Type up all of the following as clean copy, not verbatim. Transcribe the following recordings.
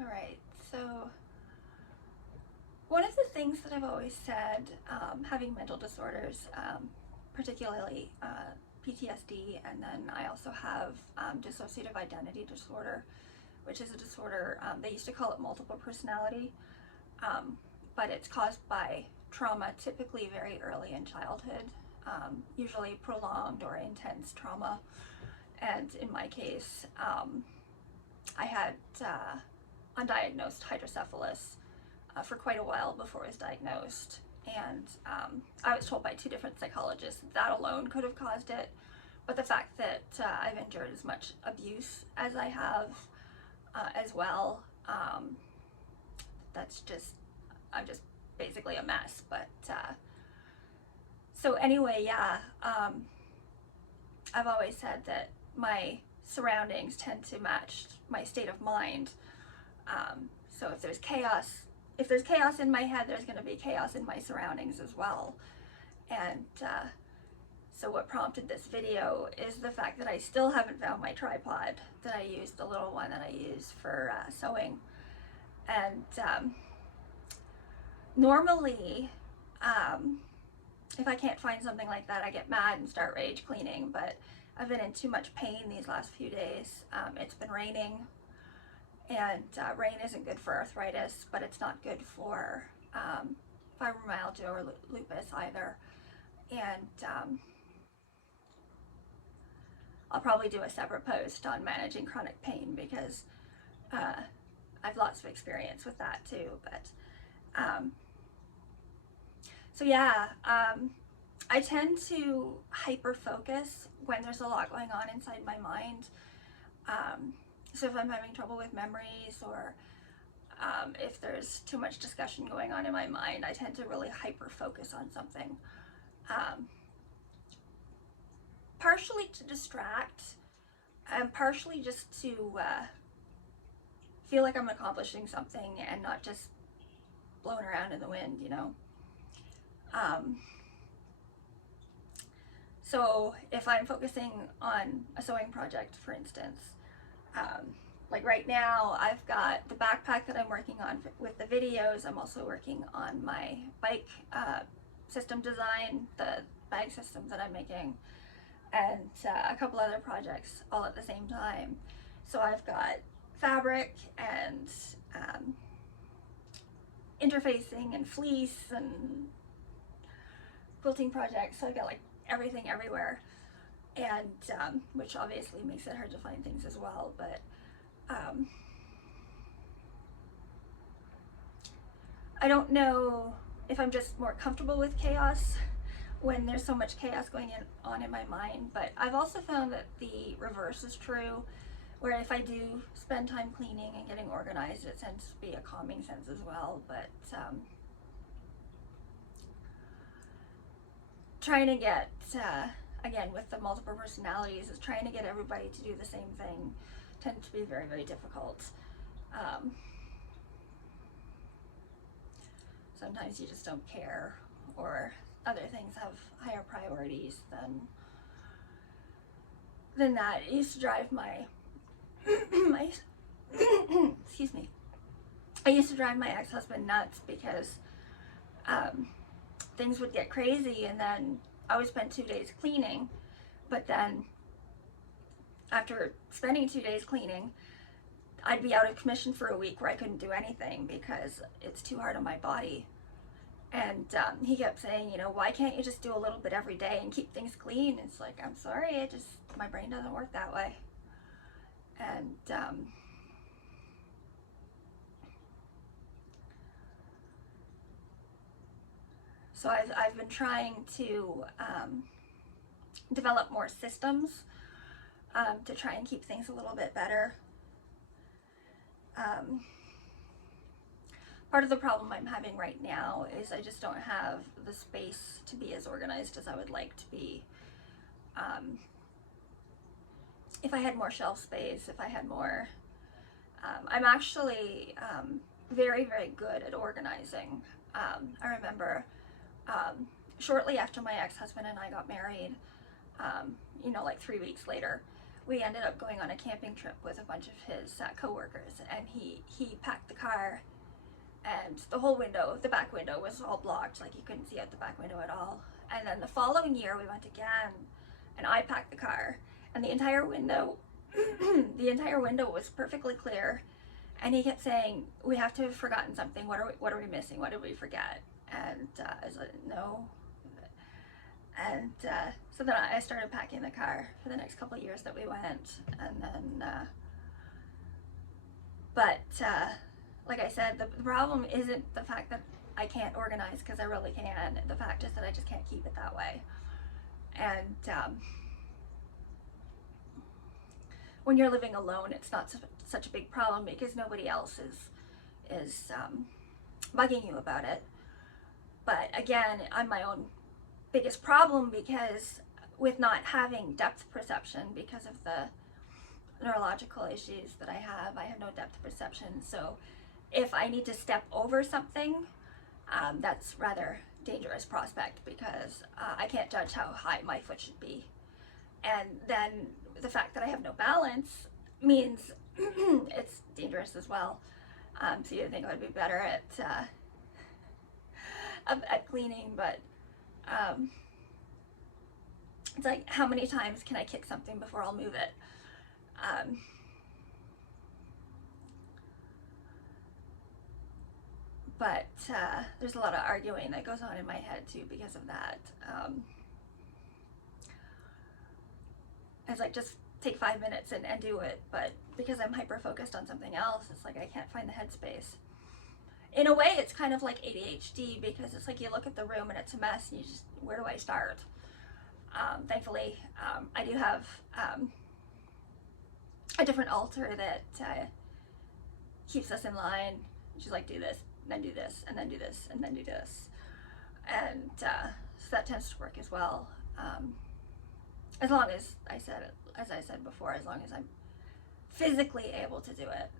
All right, so one of the things that I've always said, having mental disorders, particularly PTSD, and then I also have dissociative identity disorder, which is a disorder, they used to call it multiple personality, but it's caused by trauma, typically very early in childhood, usually prolonged or intense trauma. And in my case, I had undiagnosed hydrocephalus for quite a while before I was diagnosed. And I was told by 2 different psychologists that alone could have caused it. But the fact that I've endured as much abuse as I have as well, I'm just basically a mess. But so anyway, yeah, I've always said that my surroundings tend to match my state of mind. So if there's chaos in my head, there's going to be chaos in my surroundings as well. And so what prompted this video is the fact that I still haven't found my tripod that I used, the little one that I use for sewing. And normally, if I can't find something like that, I get mad and start rage cleaning, but I've been in too much pain these last few days. It's been raining, and rain isn't good for arthritis, but it's not good for fibromyalgia or lupus either. And I'll probably do a separate post on managing chronic pain because I've lots of experience with that too. But so yeah, I tend to hyper focus when there's a lot going on inside my mind. So if I'm having trouble with memories, or if there's too much discussion going on in my mind, I tend to really hyper focus on something. Partially to distract, and partially just to feel like I'm accomplishing something and not just blown around in the wind, you know. So if I'm focusing on a sewing project, for instance, like right now, I've got the backpack that I'm working on with the videos. I'm also working on my bike system design, the bag systems that I'm making, and a couple other projects all at the same time. So I've got fabric and interfacing and fleece and quilting projects. So I've got like everything everywhere, and which obviously makes it hard to find things as well. But I don't know if I'm just more comfortable with chaos when there's so much chaos going on in my mind, but I've also found that the reverse is true, where if I do spend time cleaning and getting organized, it tends to be a calming sense as well. But trying to get, again, with the multiple personalities, is trying to get everybody to do the same thing tends to be very, very difficult. Sometimes you just don't care, or other things have higher priorities than that. It used to drive my excuse me. I used to drive my ex-husband nuts because things would get crazy, and then I would spend 2 days cleaning, but then after spending 2 days cleaning, I'd be out of commission for a week where I couldn't do anything because it's too hard on my body. And he kept saying, you know, why can't you just do a little bit every day and keep things clean? It's like, I'm sorry, my brain doesn't work that way. And so I've been trying to develop more systems to try and keep things a little bit better. Part of the problem I'm having right now is I just don't have the space to be as organized as I would like to be. If I had more shelf space, if I had more, I'm actually very, very good at organizing. I remember shortly after my ex-husband and I got married, you know, like 3 weeks later, we ended up going on a camping trip with a bunch of his co-workers, and he packed the car, and the whole window, the back window, was all blocked, like you couldn't see out the back window at all. And then the following year we went again, and I packed the car, and the entire window the entire window was perfectly clear. And he kept saying, we have to have forgotten something. What are we missing? What did we forget? And I was like, no. And so then I started packing the car for the next couple of years that we went. And then, like I said, the problem isn't the fact that I can't organize, because I really can. The fact is that I just can't keep it that way. And when you're living alone, it's not such a big problem, because nobody else is bugging you about it. But again, I'm my own biggest problem, because with not having depth perception, because of the neurological issues that I have no depth perception. So if I need to step over something, that's rather dangerous prospect, because I can't judge how high my foot should be. And then the fact that I have no balance means it's dangerous as well. So you'd think I would be better at cleaning, but it's like, how many times can I kick something before I'll move it? But there's a lot of arguing that goes on in my head too because of that. It's like, just take 5 minutes and do it, but because I'm hyper focused on something else, it's like I can't find the headspace. In a way, it's kind of like ADHD, because it's like you look at the room and it's a mess, and you just, where do I start? Thankfully, I do have a different alter that keeps us in line. She's like, do this, and then do this, and then do this, and then do this. And so that tends to work as well. As long as I said before, as long as I'm physically able to do it.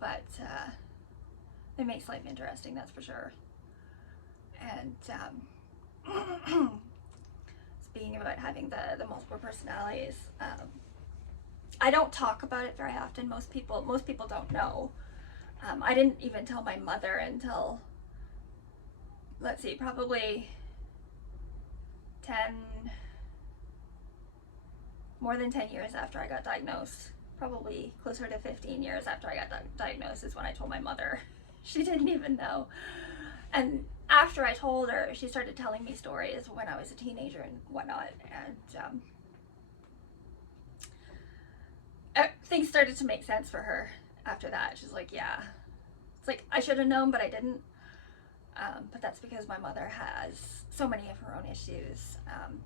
But it makes life interesting, that's for sure. And speaking about having the multiple personalities, I don't talk about it very often. Most people don't know. I didn't even tell my mother until, let's see, probably more than 10 years after I got diagnosed. Probably closer to 15 years after I got diagnosed is when I told my mother. She didn't even know. And after I told her, she started telling me stories when I was a teenager and whatnot. And things started to make sense for her after that. She's like, yeah. It's like, I should have known, but I didn't. But that's because my mother has so many of her own issues.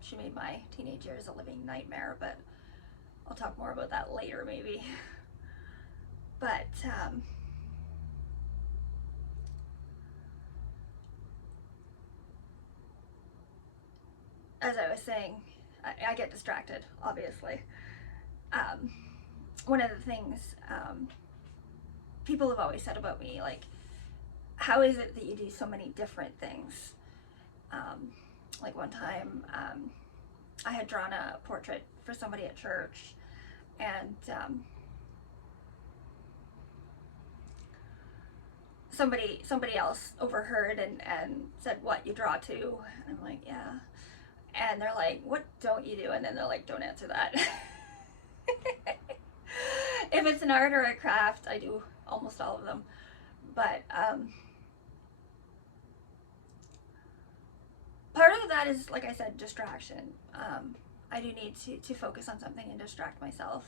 She made my teenage years a living nightmare, but I'll talk more about that later maybe. But as I was saying, I get distracted, obviously. One of the things people have always said about me, like, how is it that you do so many different things? Like one time, I had drawn a portrait for somebody at church, and somebody else overheard and said, what, you draw too? And I'm like, yeah. And they're like, what don't you do? And then they're like, don't answer that. If it's an art or a craft, I do almost all of them. But part of that is, like I said, distraction. I do need to focus on something and distract myself.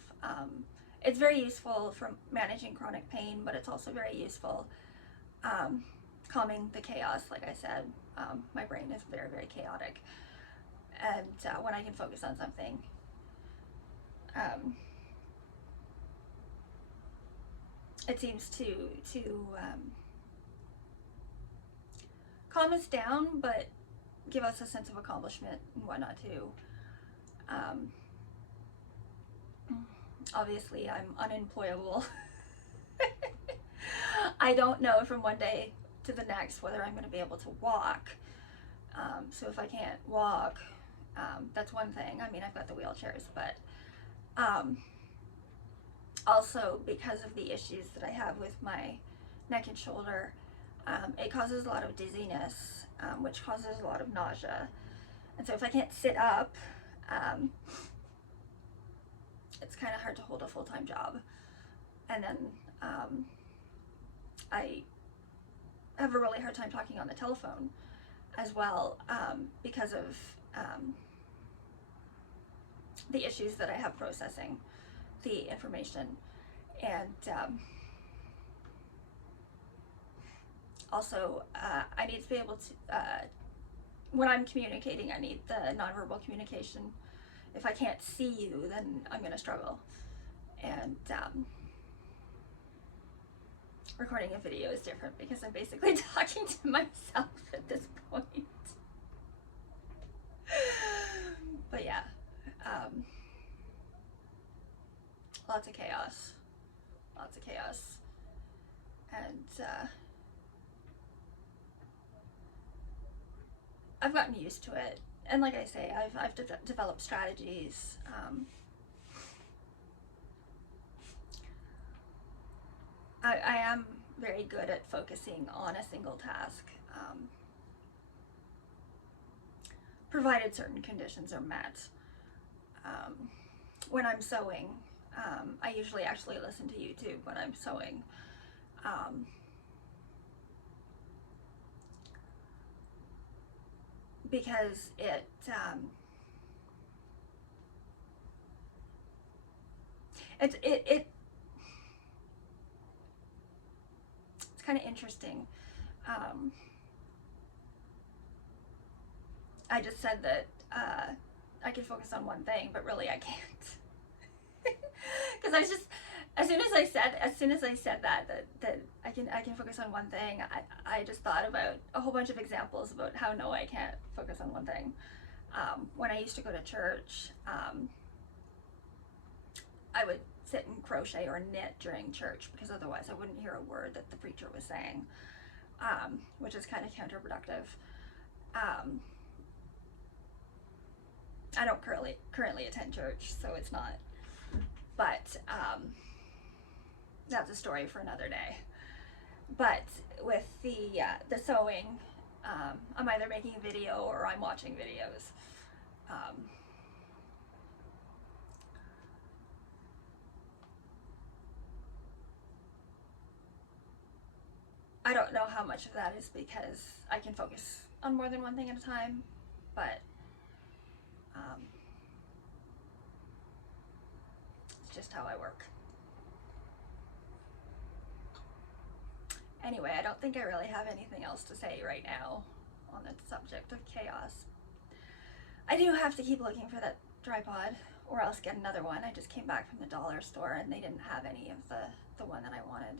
It's very useful for managing chronic pain, but it's also very useful calming the chaos. Like I said, my brain is very, very chaotic. And when I can focus on something, it seems to calm us down, but give us a sense of accomplishment and whatnot too. Obviously, I'm unemployable. I don't know from one day to the next whether I'm going to be able to walk. So if I can't walk, That's one thing. I mean, I've got the wheelchairs, but also because of the issues that I have with my neck and shoulder, it causes a lot of dizziness, which causes a lot of nausea. And so if I can't sit up, it's kind of hard to hold a full-time job. And then I have a really hard time talking on the telephone as well, because of the issues that I have processing the information. And also I need to be able to, when I'm communicating, I need the nonverbal communication. If I can't see you, then I'm going to struggle. And recording a video is different because I'm basically talking to myself at this point. But yeah, lots of chaos, and I've gotten used to it. And like I say, I've developed strategies. I am very good at focusing on a single task, provided certain conditions are met. When I'm sewing, I usually actually listen to YouTube when I'm sewing. Because it's kind of interesting. I just said that I can focus on one thing, but really I can't. Because I was just, as soon as I said that I can focus on one thing, I just thought about a whole bunch of examples about how no, I can't focus on one thing. When I used to go to church, I would sit and crochet or knit during church because otherwise I wouldn't hear a word that the preacher was saying, which is kind of counterproductive. I don't currently attend church, so it's not, but that's a story for another day. But with the sewing, I'm either making a video or I'm watching videos. I don't know how much of that is because I can focus on more than one thing at a time, but it's just how I work. Anyway, I don't think I really have anything else to say right now on the subject of chaos. I do have to keep looking for that tripod or else get another one. I just came back from the dollar store and they didn't have any of the one that I wanted.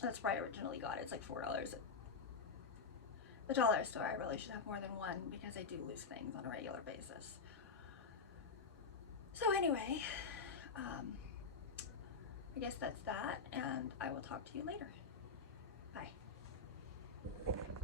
That's where I originally got it. It's like $4 at the dollar store. I really should have more than one because I do lose things on a regular basis. So anyway, I guess that's that, and I will talk to you later. Bye.